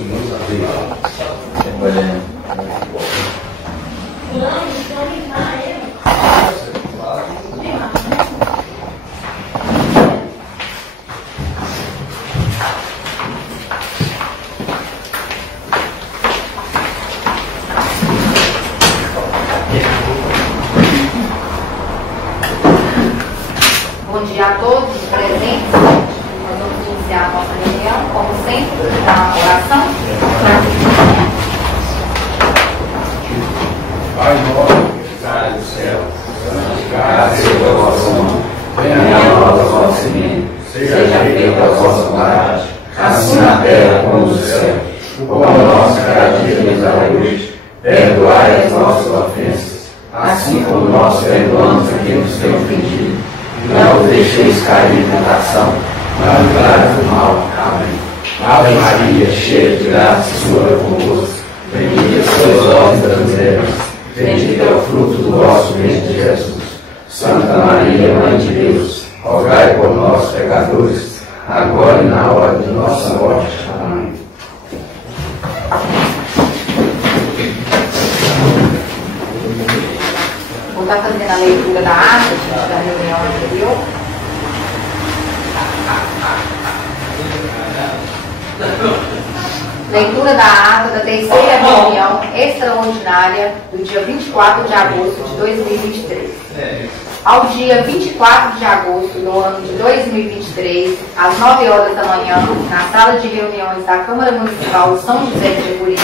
Bom dia a todos os presentes. Nós vamos iniciar a nossa reunião, como sempre, na oração. Pai nosso, que estás no céu, santificado seja o vosso nome. Venha a nós o vosso reino. Seja feita a vossa vontade, assim na terra como no céu. O pão nosso cada dia nos dai hoje. Perdoai as nossas ofensas, assim como nós perdoamos a quem nos tem ofendido. Não os deixeis cair em tentação, mas livrai-nos do mal. Amém. Ave Maria, cheia de graça, o Senhor é convosco. Bendita sois vós das mulheres, bendito é o fruto do vosso ventre, Jesus. Santa Maria, Mãe de Deus, rogai por nós, pecadores, agora e na hora de nossa morte. Amém. Vou estar fazendo a leitura da ata da reunião anterior. Leitura da ata da terceira reunião extraordinária do dia 24 de agosto de 2023. Ao dia 24 de agosto do ano de 2023, às 9 horas da manhã, na sala de reuniões da Câmara Municipal de São José de Japuri,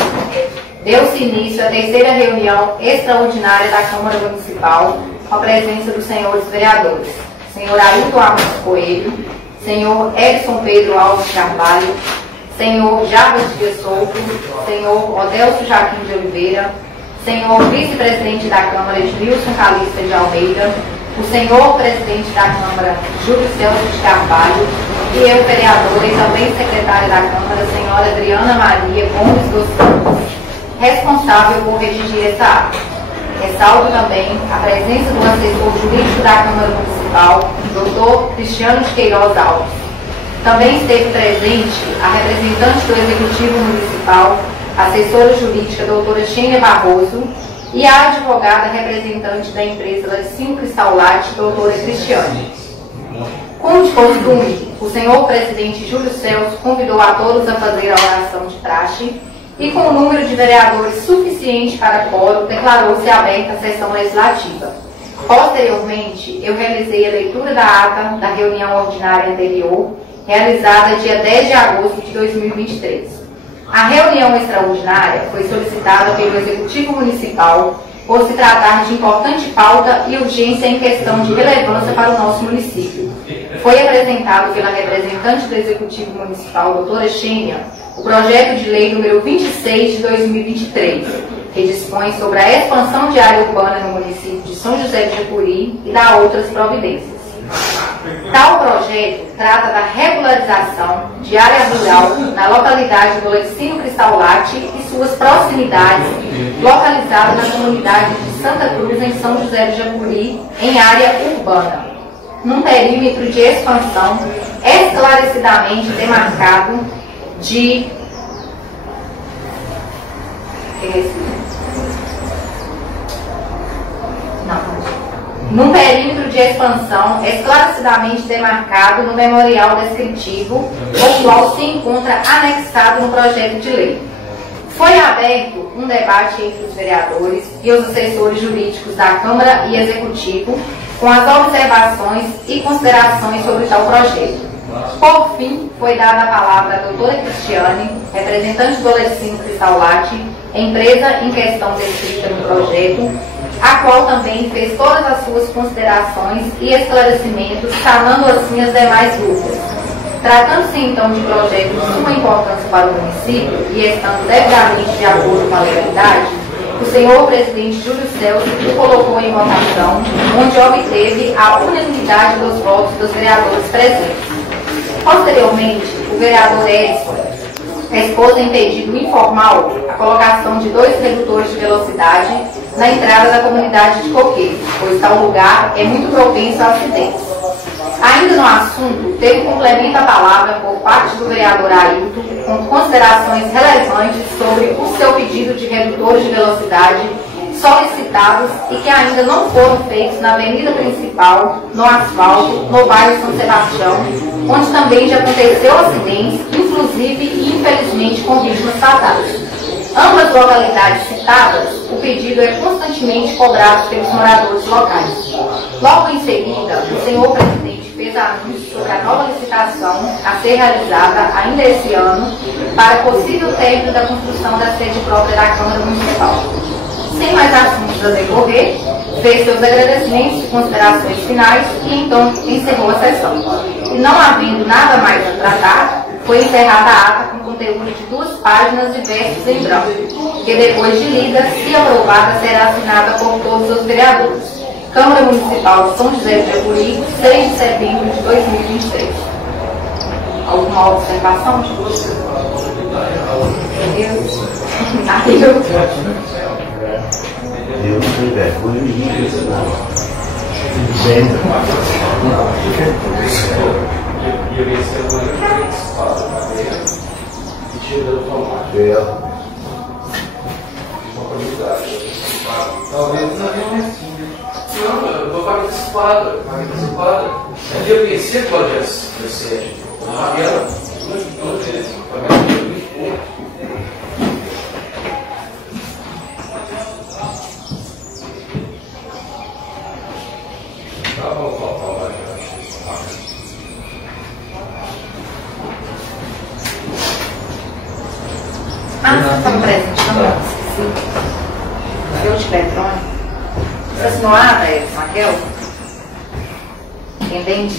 deu-se início à terceira reunião extraordinária da Câmara Municipal, com a presença dos senhores vereadores, senhor Ailton Amos Coelho, senhor Edson Pedro Alves Carvalho, senhor Jarbas Dias Souto, senhor Odelcio Jaquim de Oliveira, senhor vice-presidente da Câmara Edmilson Calista de Almeida, o senhor presidente da Câmara Júlio Celso de Carvalho e eu, vereadora e também secretária da Câmara, senhora Adriana Maria Gomes dos Santos, responsável por redigir essa ata. Ressalvo também a presença do assessor jurídico da Câmara Municipal, Dr. Cristiano de Queiroz Alves. Também esteve presente a representante do Executivo Municipal, assessora jurídica doutora Xênia Barroso, e a advogada representante da empresa Laticínio Cristal Latte, doutora Cristiane. Como de costume, o senhor presidente Júlio Celso convidou a todos a fazer a oração de praxe e, com o número de vereadores suficiente para quórum, declarou-se aberta a sessão legislativa. Posteriormente, eu realizei a leitura da ata da reunião ordinária anterior, realizada dia 10 de agosto de 2023. A reunião extraordinária foi solicitada pelo Executivo Municipal por se tratar de importante pauta e urgência em questão de relevância para o nosso município. Foi apresentado pela representante do Executivo Municipal, doutora Xênia, o projeto de lei número 26 de 2023, que dispõe sobre a expansão de área urbana no município de São José de Japuri e dá outras providências. Tal projeto trata da regularização de área rural na localidade do Laticínio Cristal Latte e suas proximidades, localizada na comunidade de Santa Cruz, em São José de Japuri, em área urbana, num perímetro de expansão esclarecidamente demarcado de num perímetro de expansão esclarecidamente demarcado no memorial descritivo, o qual se encontra anexado no projeto de lei. Foi aberto um debate entre os vereadores e os assessores jurídicos da Câmara e Executivo, com as observações e considerações sobre tal projeto. Por fim, foi dada a palavra à doutora Cristiane, representante do Laticínio Cristal Latte, empresa em questão descrita no projeto, a qual também fez todas as suas considerações e esclarecimentos, sanando assim as demais dúvidas. Tratando-se então de projeto de suma importância para o município e estando devidamente de acordo com a legalidade, o senhor presidente Júlio Celso o colocou em votação, onde obteve a unanimidade dos votos dos vereadores presentes. Posteriormente, o vereador Edson expôs em pedido informal a colocação de 2 redutores de velocidade na entrada da comunidade de Coqueiro, pois tal lugar é muito propenso a acidentes. Ainda no assunto, teve complemento à palavra por parte do vereador Ailton, com considerações relevantes sobre o seu pedido de redutores de velocidade solicitados e que ainda não foram feitos na avenida principal, no asfalto, no bairro São Sebastião, onde também já aconteceu acidentes, inclusive e infelizmente com vítimas fatais. Ambas localidades citadas, o pedido é constantemente cobrado pelos moradores locais. Logo em seguida, o senhor presidente fez anúncio sobre a nova licitação a ser realizada ainda esse ano para possível término da construção da sede própria da Câmara Municipal. Sem mais assuntos a decorrer, fez seus agradecimentos e considerações finais e então encerrou a sessão. E não havendo nada mais a tratar, foi encerrada a ata com conteúdo de 2 páginas de versos em branco, que depois de lida, se aprovada, será assinada por todos os vereadores. Câmara Municipal de São José do Japuri, 6 de setembro de 2023. Alguma observação? Eu tenho vergonha disso. Talvez não tenha. Não, eu vou pagar antecipada. Ali eu pensei que pode ser. Ela, não vezes, pagamento de 20 pontos. Tá bom, faltar lá, vocês estão presentes, não? Esqueci. Se eu tiver eletrônico. Você assinou a ata, Raquel? Entende?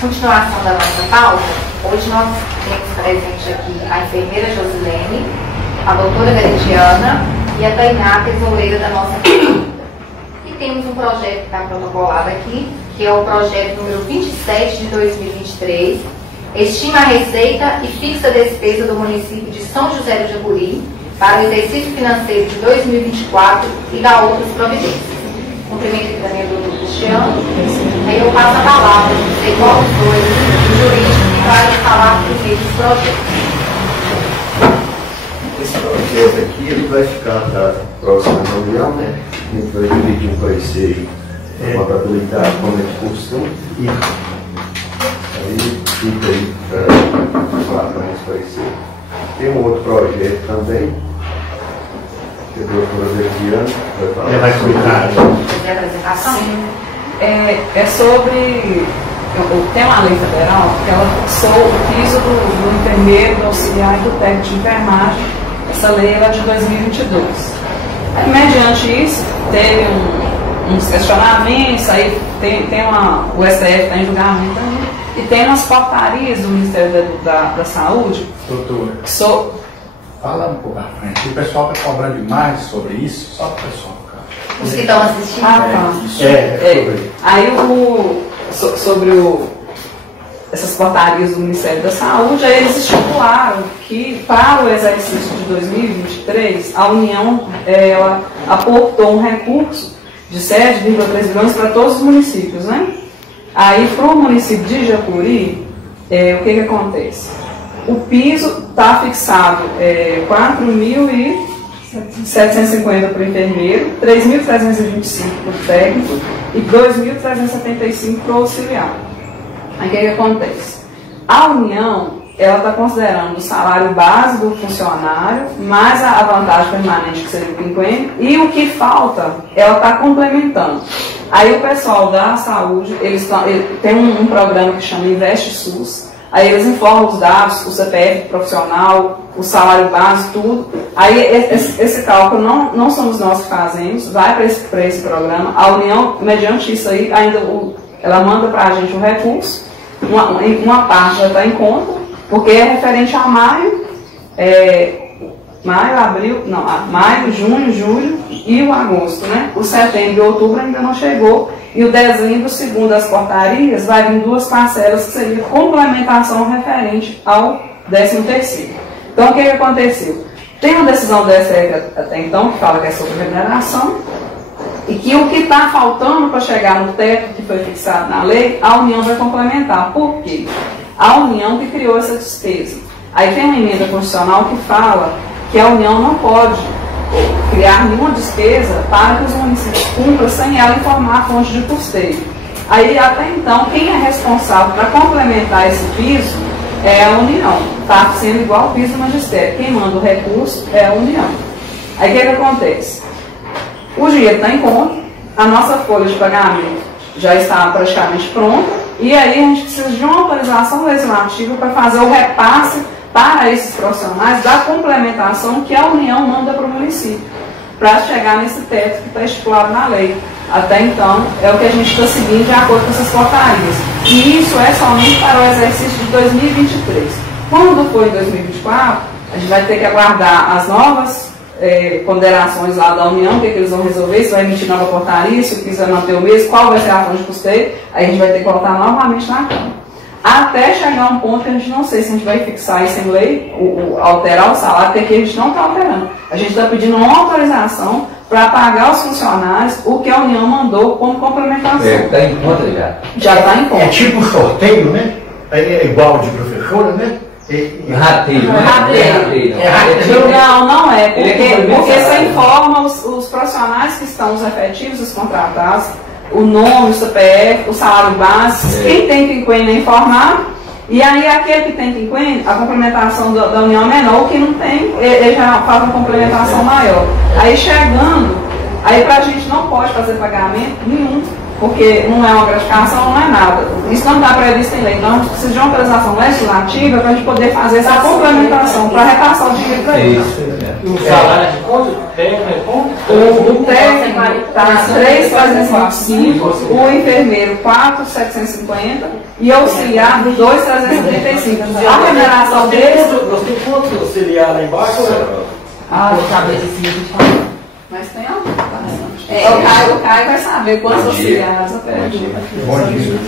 Continuação da nossa pauta, hoje nós temos presente aqui a enfermeira Josilene, a doutora Veridiana e a Tainá, tesoureira da nossa clínica. E temos um projeto que está protocolado aqui, que é o projeto número 27 de 2023, estima a receita e fixa a despesa do município de São José do Japuri para o exercício financeiro de 2024 e dá outras providências. cumprimento aqui também do Cristiano. Aí eu passo a palavra, não sei qual dos dois, o jurídico, que vai falar primeiro dos projetos. Esse projeto aqui ele vai ficar para a próxima reunião, né? A gente vai dividir um parecer em contabilidade, como é que costuma, e aí fica aí para falar para esse parecer. Tem um outro projeto também, que a doutora Verdiana vai falar. Vai cuidar. Fazer a apresentação? Sim. É sobre. Tem uma lei federal que ela fixou o piso do enfermeiro, do auxiliar e do técnico de enfermagem. Essa lei é de 2022. Aí, mediante isso, teve uns questionamentos, aí o STF está em julgamento também, e tem umas portarias do Ministério da Saúde. Doutora, fala um pouco à frente. O pessoal está cobrando demais sobre isso, só para o pessoal. Os que estão assistindo. Aí sobre essas portarias do Ministério da Saúde, aí eles estipularam que para o exercício de 2023, a União ela aportou um recurso de 7,3 bilhões para todos os municípios, né? Aí para o município de Japuri, o que acontece? O piso está fixado 4.750 para o enfermeiro, 3.325 para o técnico e 2.375 para o auxiliar. Aí o que acontece? A União ela está considerando o salário base do funcionário, mais a vantagem permanente, que seria o quinquênio, e o que falta, ela está complementando. Aí o pessoal da saúde, tem um programa que chama Investe SUS, aí eles informam os dados, o CPF profissional, o salário base, tudo. Aí esse cálculo não somos nós que fazemos, vai para esse programa. A União, mediante isso aí, ainda ela manda para a gente um recurso, uma parte já está em conta, porque é referente a maio, maio, junho, julho e o agosto, né? O setembro e outubro ainda não chegou, e o dezembro, segundo as portarias, vai vir 2 parcelas que seria complementação referente ao 13º. Então, o que aconteceu? Tem uma decisão do STF até então, que fala que é sobre remuneração, e que o que está faltando para chegar no teto que foi fixado na lei, a União vai complementar. Por quê? A União que criou essa despesa. Aí tem uma emenda constitucional que fala que a União não pode criar nenhuma despesa para que os municípios cumpram sem ela informar a fonte de custeio. Aí, até então, quem é responsável para complementar esse piso é a União. Está sendo igual o piso do magistério. Quem manda o recurso é a União. Aí, o que acontece? O dinheiro está em conta, a nossa folha de pagamento já está praticamente pronta, e aí a gente precisa de uma autorização legislativa para fazer o repasse para esses profissionais da complementação que a União manda para o município, para chegar nesse teto que está estipulado na lei. Até então, é o que a gente está seguindo de acordo com essas portarias. E isso é somente para o exercício de 2023. Quando for em 2024, a gente vai ter que aguardar as novas ponderações lá da União, o que eles vão resolver, se vai emitir nova portaria, se quiser manter o mesmo, qual vai ser a fonte de custeio, aí a gente vai ter que voltar novamente na Câmara. Até chegar a um ponto que a gente não sei se a gente vai fixar isso em lei, alterar o salário, porque aqui a gente não está alterando. A gente está pedindo uma autorização para pagar aos funcionários o que a União mandou como complementação. Está em conta já? Já está em conta. É tipo sorteio, né? É igual de professora, né? Rateio. Não é, porque você informa os profissionais que estão, os efetivos, os contratados, o nome, o CPF, o salário base, quem tem quinquênio é informado, e aí aquele que tem quinquênio, a complementação da União é menor, o que não tem, ele já faz uma complementação maior. Aí chegando, aí pra gente não pode fazer pagamento nenhum, porque não é uma gratificação, não é nada. Isso não está previsto em lei. Então, a gente precisa de uma autorização legislativa para a gente poder fazer essa complementação, para repassar o dinheiro para eles. O salário de quanto? Técnico é quanto? O técnico está 3.325, o enfermeiro 4.750 e o auxiliar 2.335. A remuneração deles... Nós temos quanto auxiliar lá embaixo? Ah, eu acabei de decidir. Mas tem algo, tá? O Caio vai saber quantos auxiliares. Bom dia.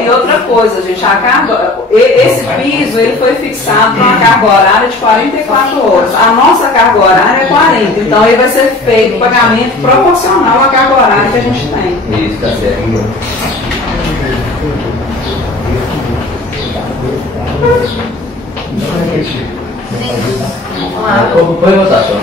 E outra coisa, gente, a carga, esse piso ele foi fixado para uma carga horária de 44 horas. A nossa carga horária é 40, então ele vai ser feito pagamento proporcional à carga horária que a gente tem. Isso, tá certo. Foi votação,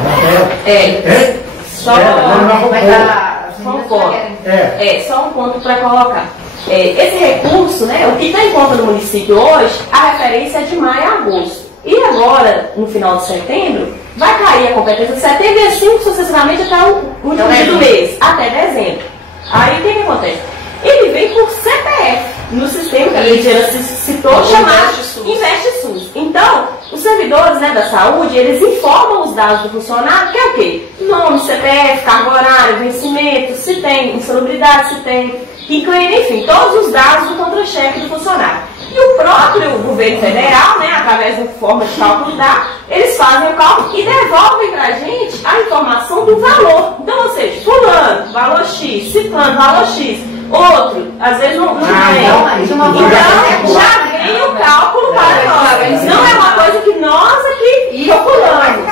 só um ponto para colocar. Esse recurso, né, o que está em conta do município hoje, a referência é de maio a agosto. E agora, no final de setembro, vai cair a competência de setembro e assim sucessivamente até o último dia do mês, até dezembro. Aí o que acontece? Ele vem por CPF no sistema que a Lidiana citou, chamado InvestSUS. Então, os servidores, né, da saúde, eles informam os dados do funcionário, que é o quê? Nome, CPF, carga horária, vencimento, se tem insalubridade, se tem incluir, enfim, todos os dados do contra-cheque do funcionário. E o próprio governo federal, né, através de uma forma de cálculo eles fazem o cálculo e devolvem para a gente a informação do valor. Então, ou seja, fulano, valor X, ciclano, valor X, outro, às vezes não tem. Então, já vem o cálculo para nós. Não é uma coisa que nós aqui calculamos.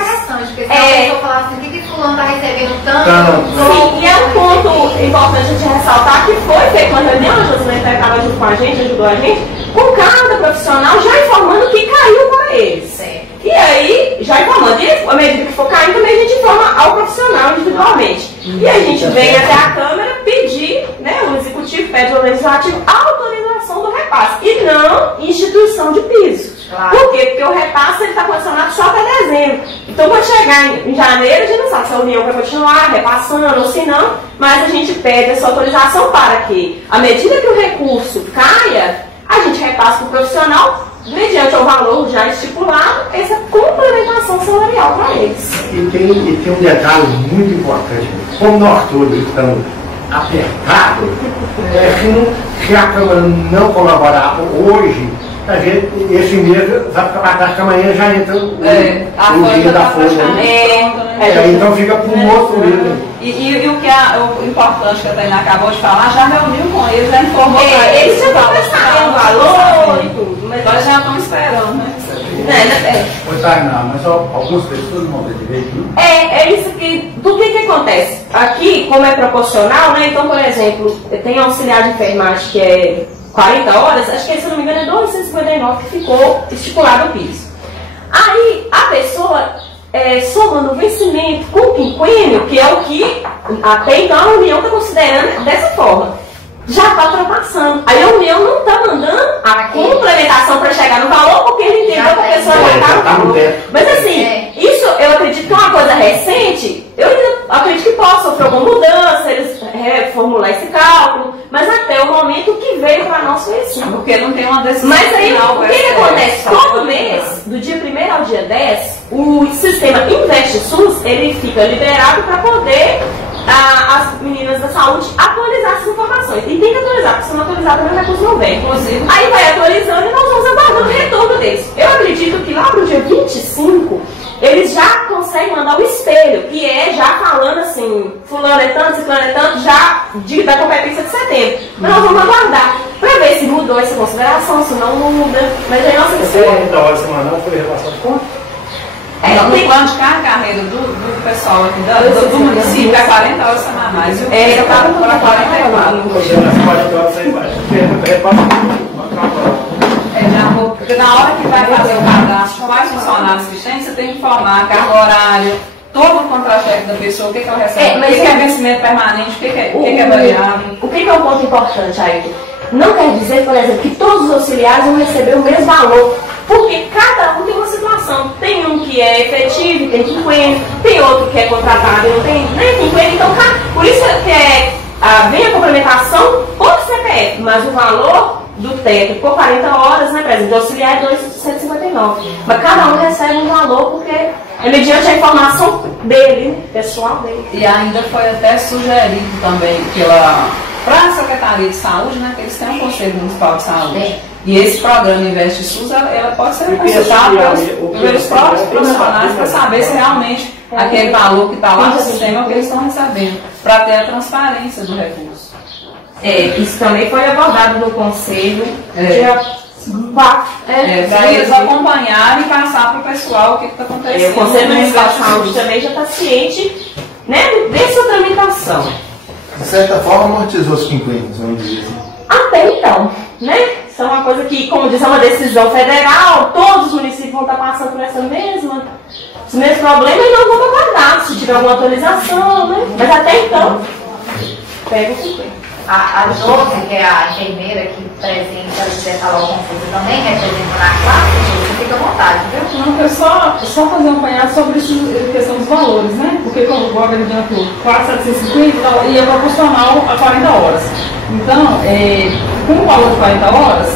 Eu falar assim, o que fulano está recebendo tanto? Sim, e é um ponto importante a gente ressaltar que foi feita uma reunião, a Josilene estava junto com a gente, ajudou a gente, com cada profissional já informando que caiu para eles. Sim. E aí, já informando, e à medida que for caindo, também a gente informa ao profissional individualmente. E a gente vem até a Câmara pedir, né, o Executivo pede ao Legislativo a autorização do repasse, e não instituição de piso. Claro. Por quê? Porque o repasse está condicionado só até dezembro. Então, quando chegar em janeiro, a gente não sabe se a União vai continuar repassando ou se não, mas a gente pede essa autorização para que, à medida que o recurso caia, a gente repasse para o profissional, mediante o valor já estipulado, essa complementação salarial para eles. E tem um detalhe muito importante. Como nós todos estamos apertados, se a Câmara não colaborar hoje, a gente, esse mês vai ficar para trás, que amanhã já entra o dia da folha. Então fica para um outro mês. E o que o importante que a Tainá acabou de falar, já reuniu com eles, já informou para eles. Eles já conversaram o valor e tudo, mas nós já estamos esperando, né? Oi, Tainá, mas algumas pessoas não têm direito. É isso que. Do que acontece? Aqui, como é proporcional, né? Então, por exemplo, tem um auxiliar de enfermagem que é 40 horas, acho que se não me engano é 259 que ficou estipulado o piso. Aí a pessoa, somando o vencimento com o quinquênio, que é o que até então a União está considerando dessa forma, já está ultrapassando. Aí a União não está mandando a complementação para chegar no valor, porque ele entendeu que a pessoa já está no valor. Mas assim, isso eu acredito que é uma coisa recente, eu ainda acredito que possa sofrer alguma mudança, eles reformular esse cálculo, mas até o momento que veio para nós foi assim. Porque não tem uma decisão. Mas aí, o que acontece? Todo mês, do dia 1º ao dia 10, o sistema InvestSUS, ele fica liberado para poder as meninas da saúde atualizar essas informações. E tem que atualizar, porque se não atualizar também o recurso não vem. Inclusive, aí vai atualizando e nós vamos aguardando o retorno deles. Eu acredito que lá para o dia 25, eles já conseguem mandar o espelho, que é já falando assim, fulano é tanto, ciclano é tanto, já da competência de setembro. Mas nós vamos aguardar para ver se mudou essa consideração, se não muda. Mas aí nossa pessoa. 40 horas semanal foi relação de conta? No plano de carreira do pessoal aqui do município é 40 horas semanais. Eu estava para 44. Porque na hora que vai fazer o cadastro, quais funcionários que tem, você tem que informar a carga horária, todo o contra-cheque da pessoa, o que ela recebe, o que é vencimento permanente, o que é variável. O que é um ponto importante aí? Não quer dizer, por exemplo, que todos os auxiliares vão receber o mesmo valor, porque cada um tem uma situação. Tem um que é efetivo, tem quinquênio, tem outro que é contratado e não tem nem quinquênio. Então, por isso que vem a complementação por CPF, mas o valor do técnico por 40 horas, né, por exemplo, do auxiliar é 259. Mas cada um recebe um valor porque é mediante a informação dele, pessoal dele. E ainda foi até sugerido também para a Secretaria de Saúde, né, que eles têm um Conselho Municipal de Saúde. E esse programa Investe SUS, ela pode ser consultada pelos próprios profissionais para saber se realmente aquele valor que está lá no sistema é o que eles estão recebendo, para ter a transparência do recurso. Isso também foi abordado no Conselho dia 4. Para eles acompanharem e passar para o pessoal o que está acontecendo. O Conselho Municipal de Saúde também já está ciente, né, dessa tramitação. De certa forma, amortizou os quinquênios, vamos dizer assim. Até então, né? Isso é uma coisa que, como diz, é uma decisão federal, todos os municípios vão estar passando por esse mesmo problema e não vão aguardar se tiver alguma atualização, né? Mas até então, pega o 50. A Josi, que é a enfermeira aqui presente, ela quiser falar alguma coisa também, representando a classe, você fica à vontade, viu? Não, é só fazer um apanhado sobre a questão dos valores, né? Porque como o Agredinho falou, 4.750 e é proporcional a 40 horas. Então, com o valor de 40 horas,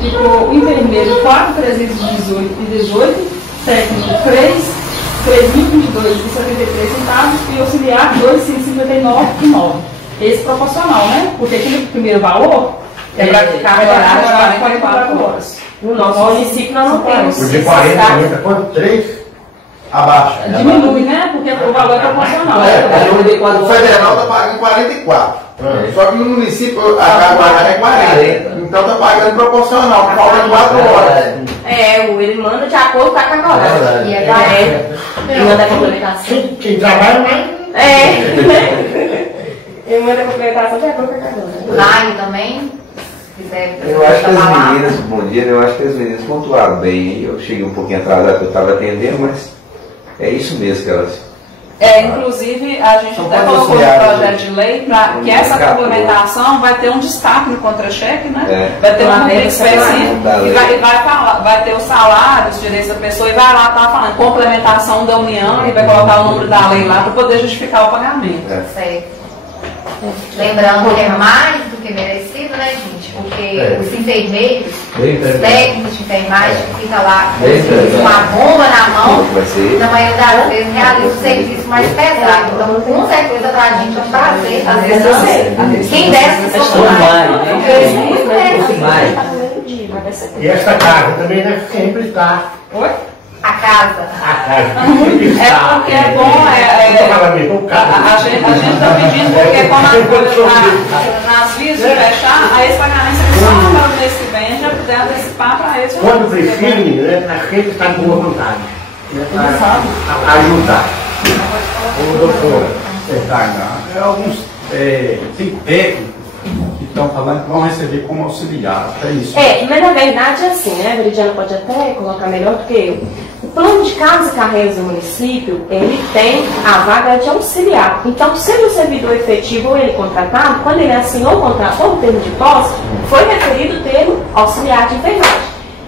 ficou o intermédio 4.318 e 18, técnico 3.022 e 73 centavos e auxiliar 2.159 e 9. Esse proporcional, né? Porque aquele primeiro valor É para ficar horário de 44 horas. No nosso município nós não temos. O de 40 aumenta quanto? 3? Abaixa. Diminui, né? Porque o valor é proporcional. O federal está pagando 44. Só que no município a carga é 40. Então está pagando proporcional, falta 4 horas. Ele manda de acordo com a carga horária. Ele manda a complementação. Quem trabalha mais. Ele manda a complementação de acordo com a carga horária. Laio também. Eu acho que as meninas, bom dia, eu acho que as meninas pontuaram bem. Eu cheguei um pouquinho atrasado porque eu estava atendendo, mas é isso mesmo que elas. Inclusive, a gente até colocou no projeto de lei para que essa complementação vai ter um destaque no contra-cheque, né? Vai ter um momento específico e vai ter o salário, os direitos da pessoa e vai lá estar falando complementação da União e vai colocar o número da lei lá para poder justificar o pagamento. Certo. Lembrando que é mais do que merecido, né, gente? Porque os enfermeiros, os técnicos de enfermagem que ficam lá com uma bomba na mão, na maioria das vezes realizam o serviço mais pesado. Então, com certeza, para a gente é um prazer fazer quem deve se somar. E esta casa também deve sempre estar. Oi? A casa. Porque é bom, a gente está pedindo, porque como as coisas nas vias de fechar, aí esse pagamento é só para o mês que vem, já puder antecipar para eles. Quando preferem, né, a gente está com boa vontade. Para ajudar. Ô, doutor, alguns tem técnicos que estão falando que vão receber como auxiliar, até isso. Mas na verdade é assim, né? A Veridiana pode até colocar melhor do que eu. O plano de cargos e carreiras do município, ele tem a vaga de auxiliar. Então, sendo o servidor efetivo ou ele contratado, quando ele assinou o contrato ou o termo de posse, foi referido o termo auxiliar de enfermagem.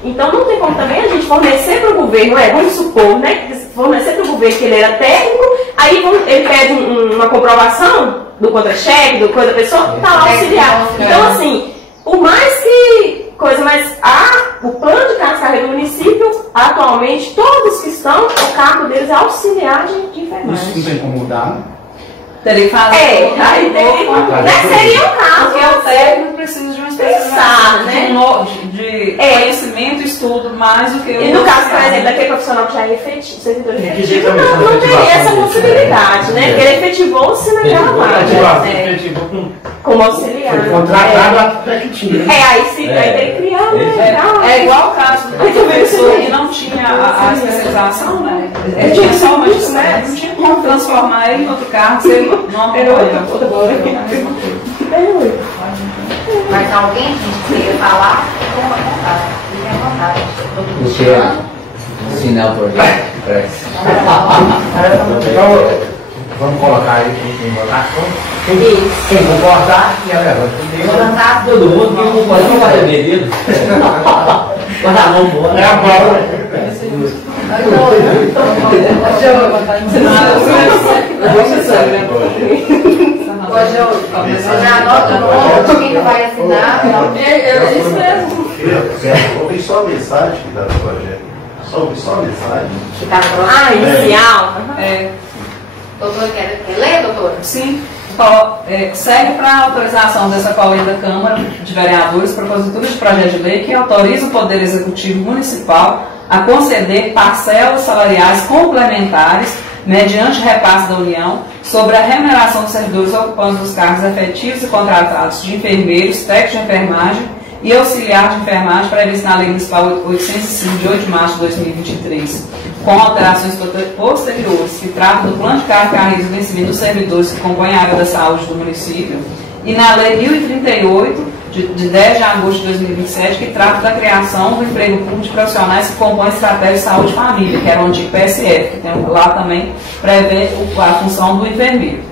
Então, não tem como também a gente fornecer para o governo, vamos supor, né? Fornecer para o governo que ele era técnico, aí ele pede uma comprovação do contra-cheque, do coisa da pessoa, está lá auxiliar. Então, assim, por mais que coisa, mas o plano de cargos e carreira do município, atualmente, todos que estão, o cargo deles é auxiliar de enfermagem. Isso não tem como mudar, né? Teria que fazer. Seria um caso. Porque o técnico precisa de uma especialização, de conhecimento, estudo, mais do que o. E no caso, por exemplo, daquele profissional que já é efetivo, servidor efetivo, não teria essa possibilidade, né? Porque ele efetivou-se naquela vaga. Como auxiliar. Foi contratado até que tinha. Aí sim, aí tem que criar, né? É igual o caso do pessoa que não tinha a especialização, né? Ele tinha só uma especialização, não tinha como transformar ele em outro cargo, se ele não acompanha. Mas alguém, gente, queria falar, fica à vontade. Fique à vontade. Sinal por Então, vamos colocar aí em votação. Quem concordar, e a levanta. Todo mundo que concordar não vai ter medo. Bota a mão embora. É a bola. Você anota o nome, quem vai assinar. É isso mesmo. Ouvi só a mensagem que está no projeto. Só ouvi só a mensagem. Que está no projeto. Inicial. Doutora, quer ler, doutora? Sim. segue para a autorização dessa colenda da Câmara de Vereadores, propositura de projeto de lei que autoriza o Poder Executivo Municipal a conceder parcelas salariais complementares mediante repasse da União sobre a remuneração dos servidores ocupantes dos cargos efetivos e contratados de enfermeiros, técnicos de enfermagem e auxiliar de enfermagem previsto na Lei Municipal 805, de 8 de março de 2023, com alterações posteriores que tratam do plano de carreira e vencimento dos servidores que compõem a área da saúde do município, e na Lei 1038, de 10 de agosto de 2027, que trata da criação do emprego público de profissionais que compõem a Estratégia de Saúde e Família, que era o antigo PSF, que tem lá também prevê a função do enfermeiro,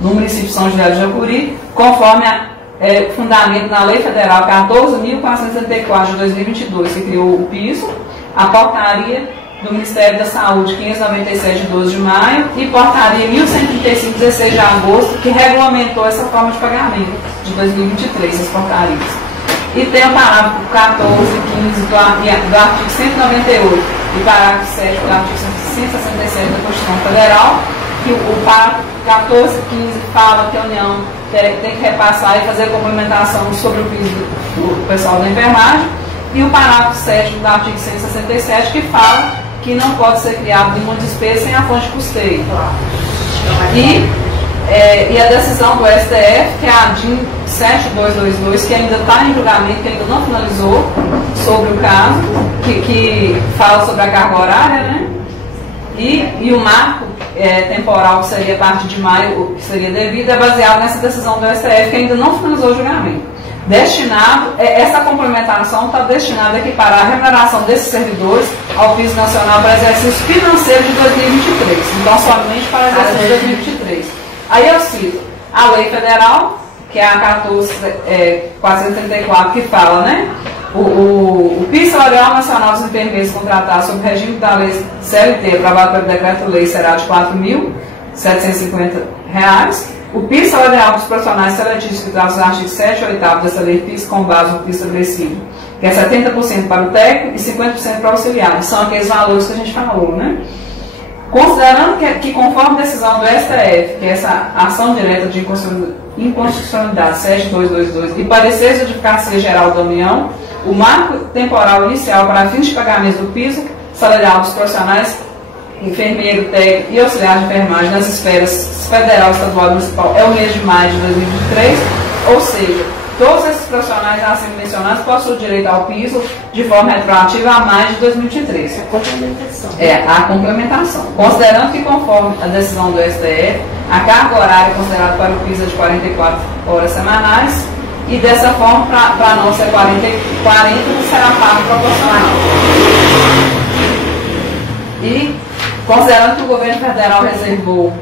no município de São José do Japuri, conforme fundamento na Lei Federal 14.474 de 2022, que criou o piso, a portaria do Ministério da Saúde 597 de 12 de maio e portaria 1135 de 16 de agosto, que regulamentou essa forma de pagamento de 2023, as portarias. E tem o parágrafo 14 e 15 do artigo 198 e parágrafo 7 do artigo 167 da Constituição Federal, que o parágrafo 14 e 15 fala que a União tem que repassar e fazer a complementação sobre o piso do pessoal da enfermagem, e o parágrafo 7 do artigo 167 que fala que não pode ser criado nenhuma despesa sem a fonte de custeio. E a decisão do STF, que é a DIN 7222, que ainda está em julgamento, que ainda não finalizou, sobre o caso, que fala sobre a carga horária, né? E o marco temporal, que seria a partir de maio, que seria devido, é baseado nessa decisão do STF, que ainda não finalizou o julgamento. Essa complementação está destinada a equiparar a remuneração desses servidores ao piso nacional para exercício financeiro de 2023, então somente para exercício de 2023. Aí eu cito a Lei Federal, que é a 14.434, que fala, né? O piso salarial nacional dos enfermeiros contratados sob o regime da lei CLT, aprovado pelo decreto-lei, será de R$ 4.750. O piso salarial dos profissionais seletivos que traz os artigos 7 e 8 dessa lei piso com base no piso estabelecido, que é 70% para o técnico e 50% para o auxiliar. São aqueles valores que a gente falou, né? Considerando que conforme decisão do STF, que é essa ação direta de inconstitucionalidade 7222 e parecer de advocacia geral da União, o marco temporal inicial para fins de pagamento do piso salarial dos profissionais enfermeiro, técnico e auxiliar de enfermagem nas esferas federal, estadual e municipal é o mês de maio de 2023, ou seja, todos esses profissionais acima mencionados possuem direito ao piso de forma retroativa a maio de 2023. A complementação. Considerando que, conforme a decisão do STF, a carga horária considerada para o piso é de 44 horas semanais, e dessa forma, para nós é 40, será pago proporcional. E, considerando que o governo federal reservou,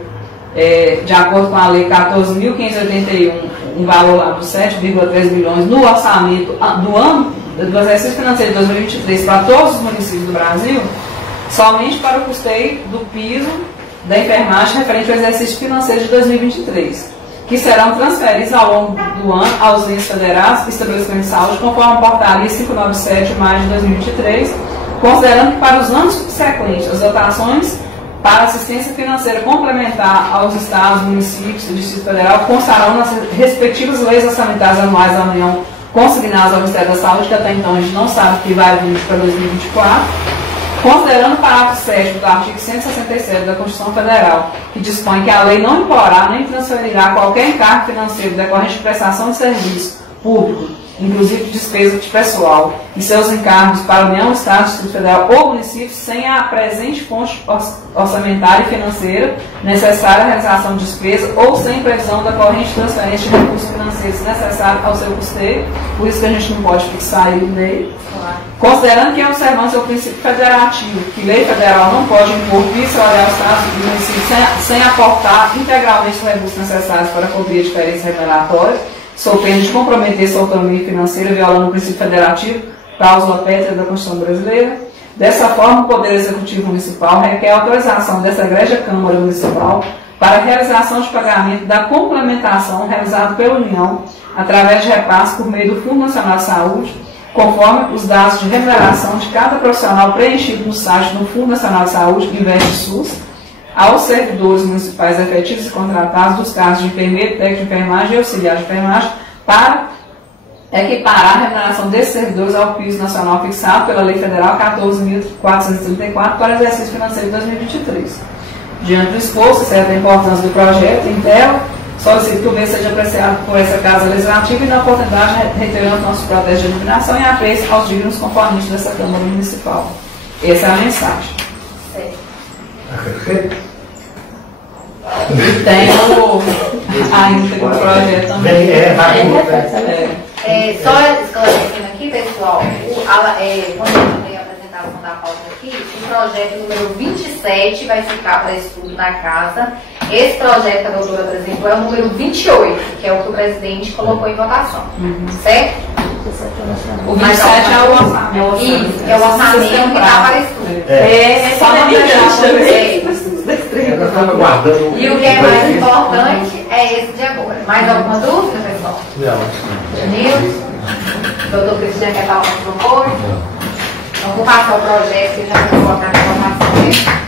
de acordo com a lei 14.581, um valor lá de 7,3 bilhões no orçamento do ano do exercício financeiro de 2023 para todos os municípios do Brasil, somente para o custeio do piso da enfermagem referente ao exercício financeiro de 2023, que serão transferidos ao longo do ano aos entes federais e estabelecimentos de saúde, conforme a portaria 597 de maio de 2023, considerando que para os anos subsequentes as dotações para assistência financeira complementar aos estados, municípios e Distrito Federal constarão nas respectivas leis orçamentárias anuais da União consignadas ao Ministério da Saúde, que até então a gente não sabe o que vai vir para 2024, considerando o parágrafo 7 do artigo 167 da Constituição Federal, que dispõe que a lei não imporá nem transferirá qualquer encargo financeiro decorrente de prestação de serviço público, inclusive despesa de pessoal, e seus encargos para a União, Estado, Distrito Federal ou município, sem a presente fonte orçamentária e financeira necessária à realização de despesa ou sem previsão da corrente transferência de recursos financeiros necessários ao seu custeio, por isso que a gente não pode fixar ele nele. Considerando que a observância do princípio federativo, que lei federal não pode impor piso salarial aos estados e municípios sem aportar integralmente os recursos necessários para cobrir a diferença remuneratória, sob pena de comprometer sua autonomia financeira, violando o princípio federativo, cláusula pétrea da Constituição Brasileira. Dessa forma, o Poder Executivo Municipal requer a autorização dessa egrégia Câmara Municipal para a realização de pagamento da complementação realizada pela União através de repasse por meio do Fundo Nacional de Saúde, conforme os dados de remuneração de cada profissional preenchido no site do Fundo Nacional de Saúde, Investe SUS, aos servidores municipais efetivos e contratados dos cargos de enfermeiro, técnico de enfermagem e auxiliar de enfermagem para equiparar a remuneração desses servidores ao piso nacional fixado pela Lei Federal 14.434 para o exercício financeiro de 2023. Diante do exposto, certa a importância do projeto, Intel solicito que o mesmo seja apreciado por essa Casa Legislativa e, na oportunidade, reiterando nosso protesto de eliminação e apreço aos dignos componentes dessa Câmara Municipal. Essa é a mensagem. E tem ainda o projeto também. Só esclarecendo aqui, pessoal, quando eu também a apresentação da pauta aqui, o projeto número 27 vai ficar para estudo na casa. Esse projeto que a doutora apresentou é o número 28, que é o que o presidente colocou em votação. Certo? O 27 é o orçamento. Isso, é o orçamento que está para estudo. Só uma E o que é mais importante é esse de agora. Mais alguma dúvida, pessoal? Não. Nilson? Doutor Cristiano quer falar mais alguma coisa? Então vou passar o projeto e já vou colocar na informação dele.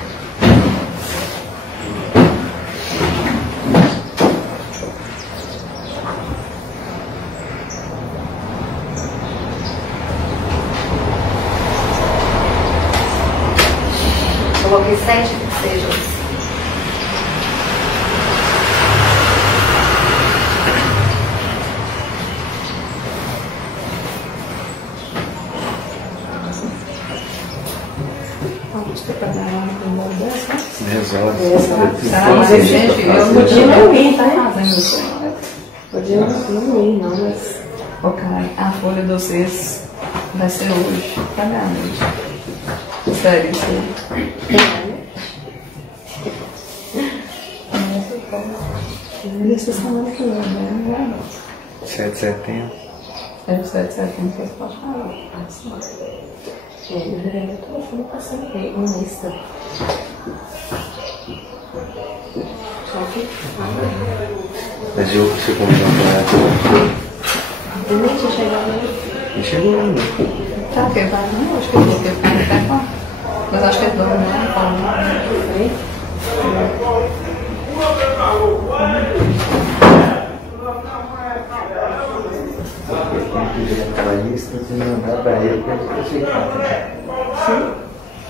Coloquei 7 fixejos. Eu podia não ir, tá? Podia não ir, não, mas... Ok, a folha de vocês vai ser hoje, pagamento. Sério, isso aí. Essa semana que vem, né? 7 de setembro. 7 de setembro, vocês podem falar. Eu estou passando aqui uma lista. Mas você combinou com ela? Eu nem tinha chegado aí. Não chegou ainda. Tá, ok, vai, não, acho que eu vou ter que ficar até lá. Mas acho que é dono, né? Aquela lista de mandar para ele para ele aceitar. Sim.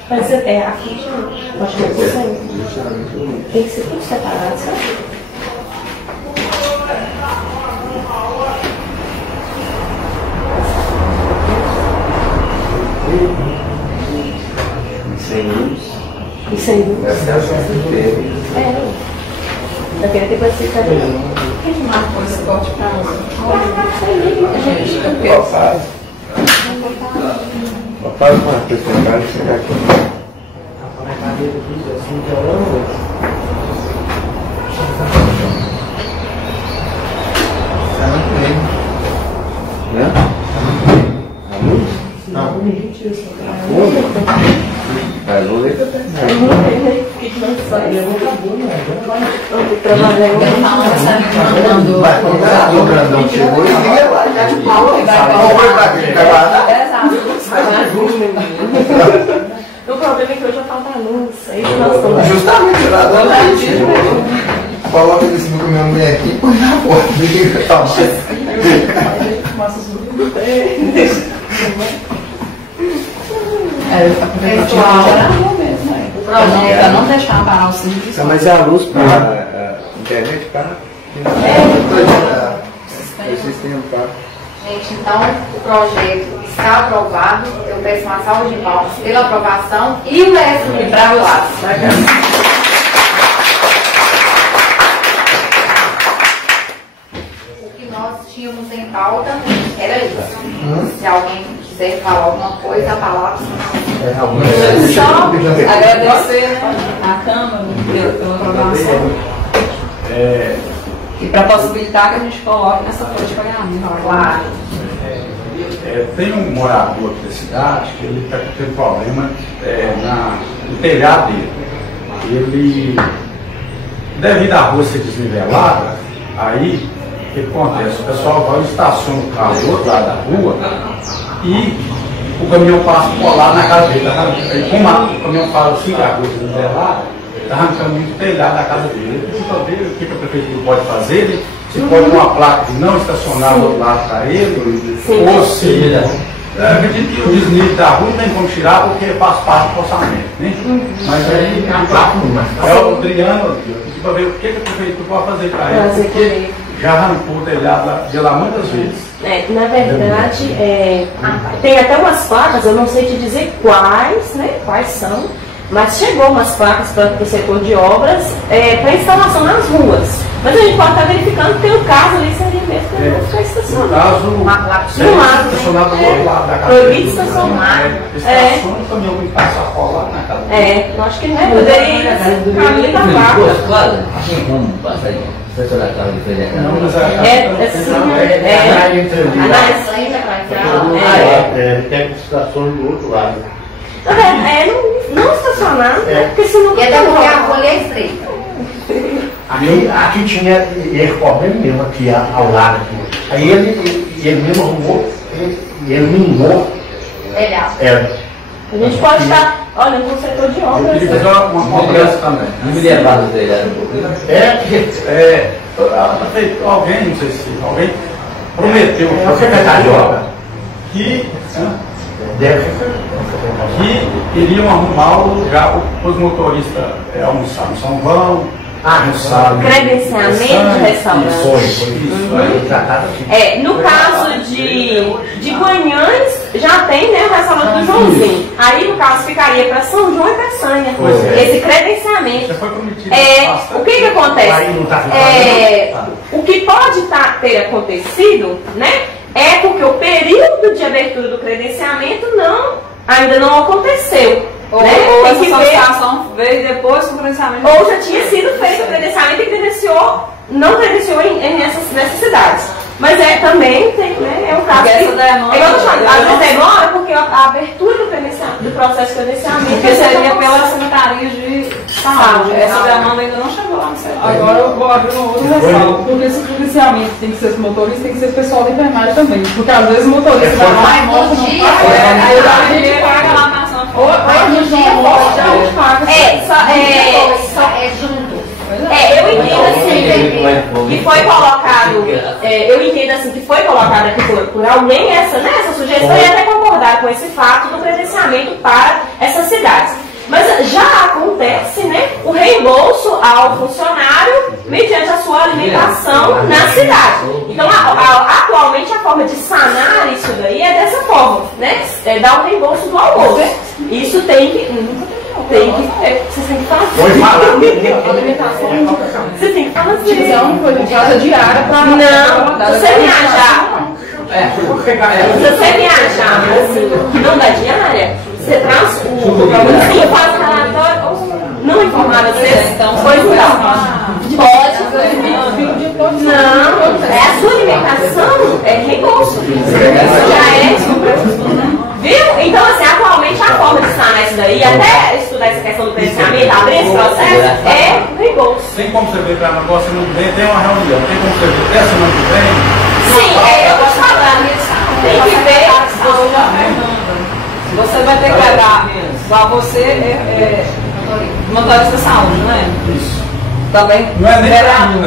Mas aqui já pode ter isso aí. Tem que ser tudo separado, sabe? E sem luz. Eu queria depois ficar ali. Uma coisa forte pra nós. Faz uma coisa para cá e ficar aqui. Mas vou ler também. Vai comprar o grandão chegou e liga lá, já te fala. O problema é que hoje já falta luz. Aí nós estamos. Justamente, lá da coloca ele em cima com a minha mulher aqui e põe na porta. Liga pra Para não deixar parar o serviço. Mas é a luz para a internet, cara? O sistema, cara. Gente, então o projeto está aprovado. Eu peço uma salva de palmas pela aprovação e o resto para o lado. O que nós tínhamos em pauta era isso. Se alguém quiser falar alguma coisa, a palavra. Só agradecer, né, a Câmara pela aprovação. E para possibilitar que a gente coloque nessa folha de pagamento. Claro. Tem um morador aqui da cidade que ele está tendo problema no telhado dele. Ele, devido à rua ser desnivelada, aí o que acontece? O pessoal vai e estaciona o carro do outro lado da rua e o caminhão passa por lá na casa dele. Aí, como o caminhão fala assim, a rua desnivelada, está arrancando muito telhado da casa dele. Ele precisa ver o que a prefeitura pode fazer, se pode pôr uma placa de não estacionar do outro lado para ele, ou se... Eu acredito que o desnível da rua não tem como tirar porque faz parte do orçamento, né? Mas aí é o Adriano, para ver o que a prefeitura pode fazer para ele, porque já arrancou o telhado de lá muitas vezes. Na verdade, tem até umas placas, eu não sei te dizer quais, né? Quais são, mas chegou umas placas para o setor de obras para instalação nas ruas. Mas a gente pode estar verificando que tem um caso ali, seria mesmo para não ficar estacionando. No caso, do lado, estacionado do outro lado da casa. Proibido estacionar. Estaciona também alguém passa a cola lá na casa. Eu acho que não poderia ir assim, caminho da placa. Tem como passar aí? Estacionar carro de frente da Não, mas tem estações do outro lado. Não estacionar, porque senão E até porque a folha é estreita. Aqui tinha esse problema mesmo, aqui ao lado. Aqui. Aí ele mesmo arrumou, ele mingou. Legal. A gente pode estar olhando para o setor de obras. Eu queria fazer uma cobrança também. Não me levar do telhado alguém, não sei se alguém, prometeu É o secretário de obra. que iriam arrumar o lugar para os motoristas almoçar no São João, almoçar credenciamento de restaurante. No caso de Guanhães, já tem, né, o restaurante do Joãozinho. Aí, no caso, ficaria para São João e Peçanha. Esse credenciamento. O que acontece? O que pode ter acontecido, né, é porque o período de abertura do credenciamento ainda não aconteceu. Ou Tem essa que ver. associação veio depois do credenciamento. Ou já tinha sido feito o credenciamento e não credenciou nessas cidades. Mas também tem, né? É um caso. Porque essa demanda. Às vezes demora porque a abertura do processo de credenciamento. Porque seria pela Secretaria de Saúde. Essa demanda ainda não chegou lá no setor. Agora eu vou abrir um outro ressalto, porque esse credenciamento tem que ser os motoristas, tem que ser o pessoal da enfermagem também. Porque às vezes o motorista vai lá e mostra não paga. Hoje em dia paga. É junto. Eu entendo assim que foi colocado, aqui por alguém essa sugestão e até concordar com esse fato do credenciamento para essas cidades. Mas já acontece, né, o reembolso ao funcionário mediante a sua alimentação na cidade. Então, atualmente a forma de sanar isso daí é dessa forma, né? Dar o reembolso do almoço. Isso tem que vocês têm que falar assim. Vocês têm que falar assim. Se quiser uma coisa de casa diária para não, se você viajar assim, que não dá diária, você traz o município, faz o relatório, não informar vocês, então, pois não. Pode. Não, a sua alimentação é reembolso. Isso já é. Viu? Então, assim, atualmente a forma de sanar isso daí, até estudar essa questão do credenciamento, abrir esse processo, é reembolso. Tem como você ver para o negócio não vem, tem uma reunião, tem como você ver até semana que vem? Sim, eu vou te falando. Tem que ver. Você vai ter que dar, igual você motorista de saúde, não é? Isso. Também. Não é nem para mim,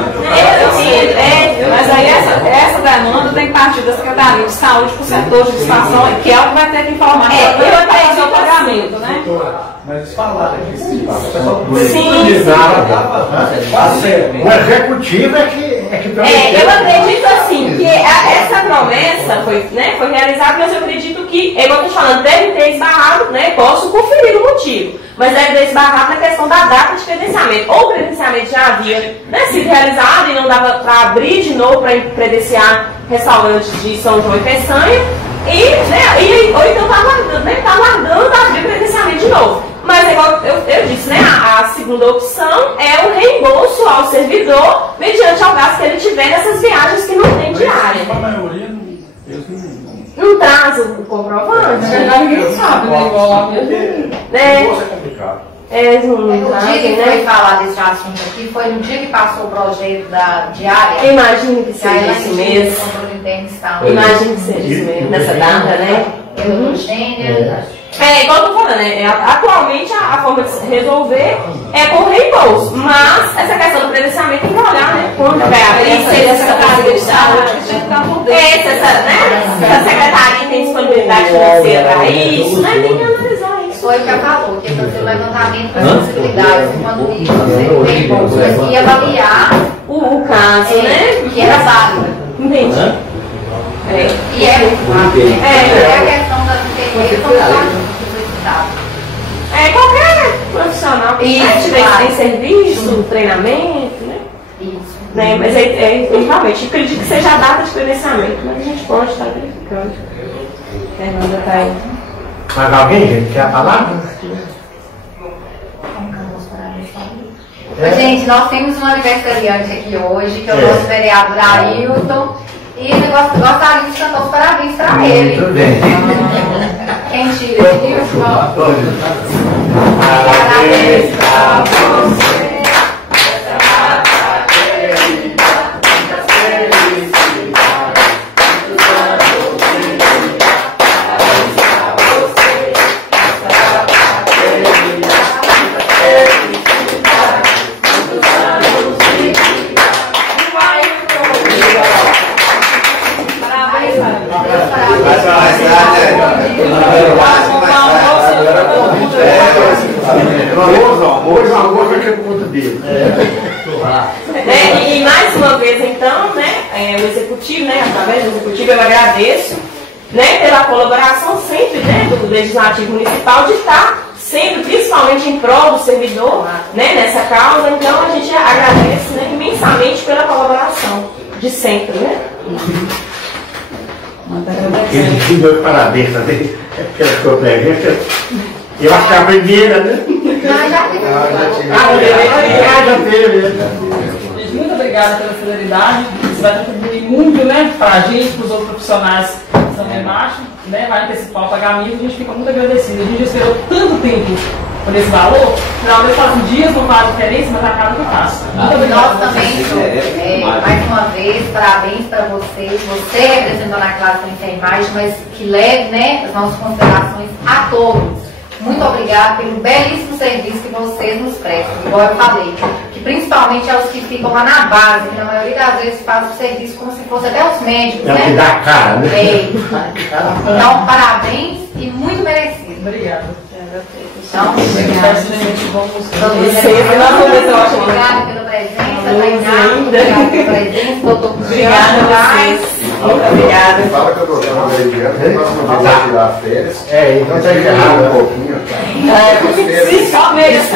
Mas aí essa demanda tem que partir da Secretaria de Saúde para o setor de estação, que é o que vai ter que informar. Eu até fazer o pagamento, né? Mas falaram aqui, sim. O executivo é que eu acredito assim, que essa promessa foi realizada, mas eu acredito que, eu estou falando, deve ter esbarrado, né? Posso conferir o motivo, mas deve ter esbarrado na questão da data de credenciamento. Ou o credenciamento já havia, né, sido realizado e não dava para abrir de novo para credenciar restaurantes de São João e Peçanha, ou então está aguardando abrir o credenciamento de novo. Mas, igual eu disse, né, a segunda opção é o reembolso ao servidor mediante ao gasto que ele tiver nessas viagens que não tem diária. A maioria não traz o comprovante. Ninguém sabe, né? Igual lá mesmo. É complicado. O dia que foi falar desse assunto aqui foi no dia que passou o projeto da diária. Imagino que seja isso mesmo. Imagino que seja isso mesmo, nessa data, né? Heterogênea, igual eu tô falando, atualmente a forma de se resolver é com reembolso, mas essa questão do credenciamento tem que olhar, né? Quando vai abrir, se essa secretaria de saúde, se a secretaria tem disponibilidade financeira para isso, né? Tem que analisar isso. Foi o que ela falou, que fazer o levantamento das possibilidades, quando isso você tem reembolso, e avaliar o caso, né? Que era válido. Entendi. E é a questão da qualquer profissional que tem serviço, treinamento, né? Isso. Né? Mas realmente, acredito que seja a data de credenciamento, mas a gente pode estar verificando. Fernanda está aí. Mais alguém, gente, quer a palavra? Gente, nós temos um aniversariante aqui hoje, que é o nosso vereador Ailton. E gostaria de cantar os parabéns para ele. Muito bem. Quem tira aqui, João? Parabéns para você. Hoje o almoço vai ser por conta dele. E mais uma vez, então, né, o executivo, né, através do executivo, eu agradeço, né, pela colaboração sempre, né, do Legislativo Municipal de estar sempre, principalmente em prol do servidor, né, nessa causa. Então, a gente agradece, né, imensamente pela colaboração de sempre, né. Ele te deu parabéns também, pela sua presença. Eu acho que é a primeira, né? Já teve. Gente, muito obrigada pela celeridade. Isso vai contribuir muito, né, para a gente, para os outros profissionais que estão lá embaixo, né, vai antecipar o pagamento. A gente fica muito agradecido. A gente esperou tanto tempo por esse valor. Finalmente faz dias, não faz diferença, mas acaba que faz. Muito obrigada. Nós também, mais uma vez, parabéns para vocês. Você representando a classe da enfermagem, mas que leve, né, as nossas considerações a todos. Muito obrigada pelo belíssimo serviço que vocês nos prestam. Igual eu falei, que principalmente aos que ficam lá na base, que na maioria das vezes fazem o serviço como se fosse até os médicos, É o né? que dá cara, né? Então, parabéns e muito merecido. Obrigada. Então, Obrigada. Obrigada pela presença, Tainá. Obrigada pela presença, doutor. Obrigada a vocês. Obrigada. Fala que eu tô dando aí direto, próxima vez vai tirar férias. Então tá encerrado um pouquinho. Sim, só mesmo.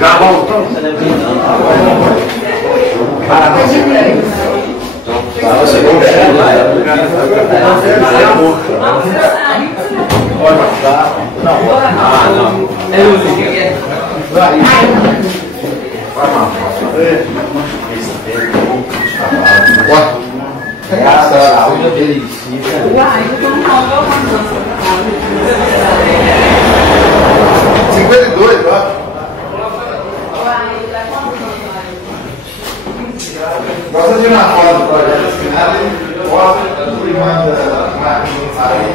Já voltou? Saúde deliciosa. 52, ó. Gosta de uma foto do projeto assinado, ele posta e manda uma mensagem.